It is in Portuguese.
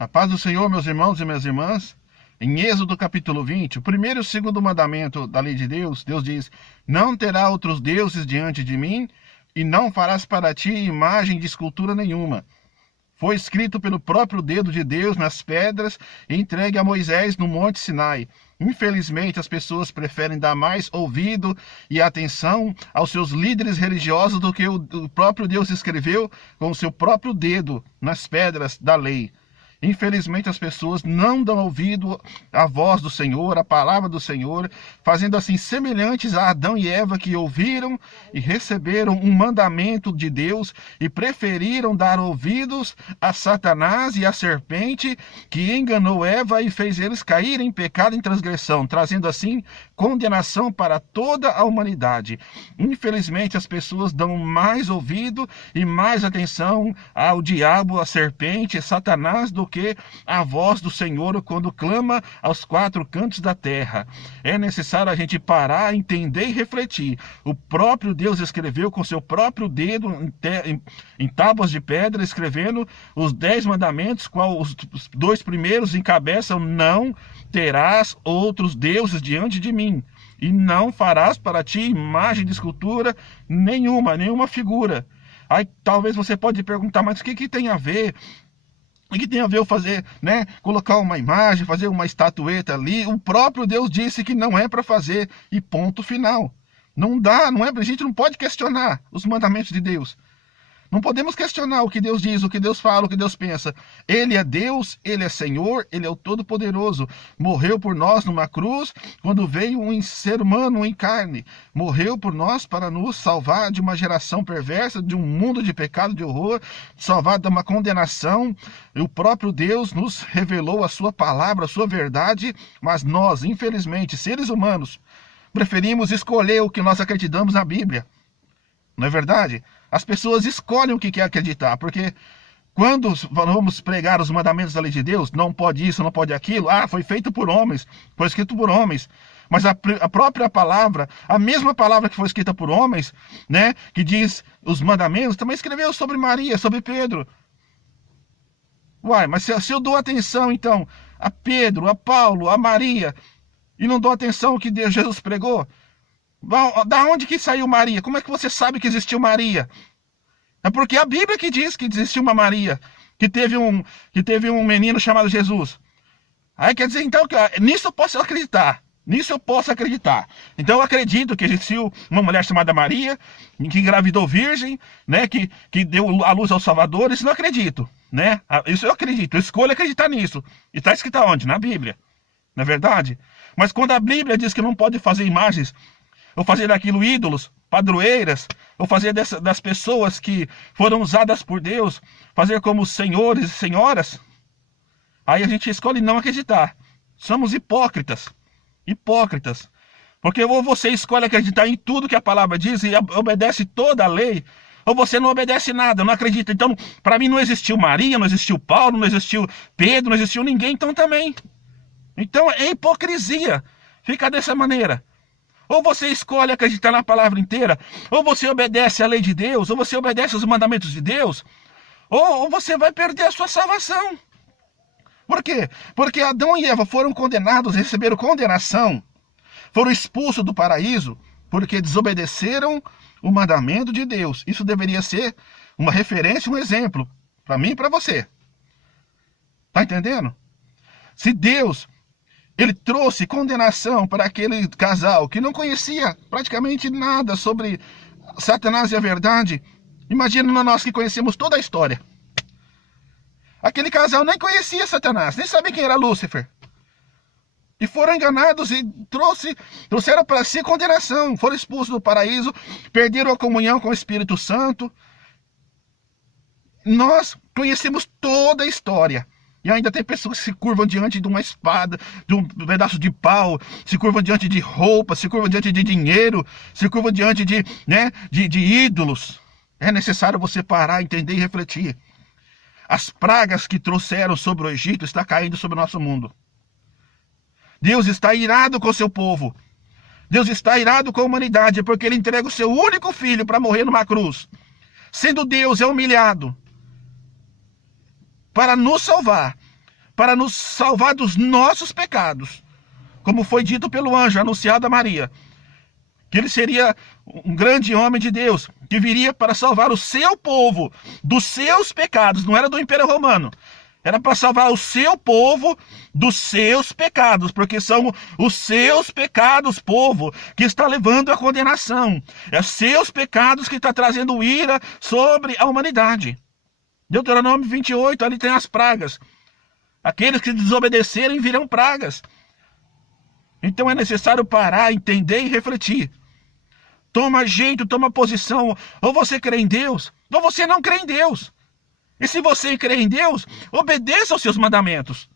A paz do Senhor, meus irmãos e minhas irmãs. Em Êxodo capítulo 20, o primeiro e o segundo mandamento da lei de Deus, Deus diz: não terá outros deuses diante de mim, e não farás para ti imagem de escultura nenhuma. Foi escrito pelo próprio dedo de Deus nas pedras e entregue a Moisés no Monte Sinai. Infelizmente, as pessoas preferem dar mais ouvido e atenção aos seus líderes religiosos do que o próprio Deus escreveu com o seu próprio dedo nas pedras da lei. Infelizmente, as pessoas não dão ouvido à voz do Senhor, à palavra do Senhor, fazendo assim semelhantes a Adão e Eva, que ouviram e receberam um mandamento de Deus e preferiram dar ouvidos a Satanás e a serpente, que enganou Eva e fez eles caírem em pecado e em transgressão, trazendo assim condenação para toda a humanidade. Infelizmente, as pessoas dão mais ouvido e mais atenção ao diabo, à serpente, a Satanás, do que a voz do Senhor quando clama aos quatro cantos da terra. É necessário a gente parar, entender e refletir. O próprio Deus escreveu com seu próprio dedo em tábuas de pedra, escrevendo os 10 mandamentos, qual os 2 primeiros encabeçam: não terás outros deuses diante de mim, e não farás para ti imagem de escultura nenhuma figura. Aí talvez você pode perguntar, mas o que tem a ver? O que tem a ver eu fazer, colocar uma imagem, fazer uma estatueta ali? O próprio Deus disse que não é para fazer, e ponto final. Não dá, a gente não pode questionar os mandamentos de Deus. Não podemos questionar o que Deus diz, o que Deus fala, o que Deus pensa. Ele é Deus, Ele é Senhor, Ele é o Todo-Poderoso. Morreu por nós numa cruz, quando veio um ser humano em carne. Morreu por nós para nos salvar de uma geração perversa, de um mundo de pecado, de horror, salvar de uma condenação. E o próprio Deus nos revelou a sua palavra, a sua verdade, mas nós, infelizmente, seres humanos, preferimos escolher o que nós acreditamos na Bíblia. Não é verdade? As pessoas escolhem o que quer acreditar, porque quando vamos pregar os mandamentos da lei de Deus, não pode isso, não pode aquilo, foi feito por homens, foi escrito por homens. Mas a própria palavra, a mesma palavra que foi escrita por homens, que diz os mandamentos, também escreveu sobre Maria, sobre Pedro. Mas se eu dou atenção, então, a Pedro, a Paulo, a Maria, e não dou atenção ao que Jesus pregou, da onde que saiu Maria? Como é que você sabe que existiu Maria? É porque a Bíblia que diz que existiu uma Maria, que teve um menino chamado Jesus. Aí quer dizer, então, que nisso eu posso acreditar. Nisso eu posso acreditar. Então eu acredito que existiu uma mulher chamada Maria, que engravidou virgem, que deu a luz ao Salvador. Isso eu não acredito, Isso eu acredito. Eu escolho acreditar nisso. E está escrito onde? Na Bíblia. Não é verdade? Mas quando a Bíblia diz que não pode fazer imagens, ou fazer daquilo ídolos, padroeiras, ou fazer das pessoas que foram usadas por Deus, fazer como senhores e senhoras, aí a gente escolhe não acreditar. Somos hipócritas. Hipócritas. Porque ou você escolhe acreditar em tudo que a palavra diz e obedece toda a lei, ou você não obedece nada, não acredita. Então, para mim não existiu Maria, não existiu Paulo, não existiu Pedro, não existiu ninguém, então também. Então é hipocrisia. Fica dessa maneira. Ou você escolhe acreditar na palavra inteira, ou você obedece à lei de Deus, ou você obedece aos mandamentos de Deus, ou você vai perder a sua salvação. Por quê? Porque Adão e Eva foram condenados, receberam condenação, foram expulsos do paraíso, porque desobedeceram o mandamento de Deus. Isso deveria ser uma referência, um exemplo, para mim e para você. Tá entendendo? Se Deus... Ele trouxe condenação para aquele casal que não conhecia praticamente nada sobre Satanás e a verdade. Imagina nós que conhecemos toda a história. Aquele casal nem conhecia Satanás, nem sabia quem era Lúcifer. E foram enganados e trouxeram para si condenação. Foram expulsos do paraíso, perderam a comunhão com o Espírito Santo. Nós conhecemos toda a história. E ainda tem pessoas que se curvam diante de uma espada, de um pedaço de pau, se curvam diante de roupa, se curvam diante de dinheiro, se curvam diante de ídolos. É necessário você parar, entender e refletir. As pragas que trouxeram sobre o Egito estão caindo sobre o nosso mundo. Deus está irado com o seu povo. Deus está irado com a humanidade, porque Ele entrega o seu único filho para morrer numa cruz. Sendo Deus, é humilhado para nos salvar. para nos salvar dos nossos pecados, como foi dito pelo anjo, anunciado a Maria, que ele seria um grande homem de Deus, que viria para salvar o seu povo dos seus pecados. Não era do Império Romano, era para salvar o seu povo dos seus pecados, porque são os seus pecados, povo, que está levando à condenação. É seus pecados que está trazendo ira sobre a humanidade. Deuteronômio 28, ali tem as pragas. Aqueles que desobedecerem virão pragas. Então é necessário parar, entender e refletir. Toma jeito, toma posição. Ou você crê em Deus, ou você não crê em Deus. E se você crê em Deus, obedeça aos seus mandamentos.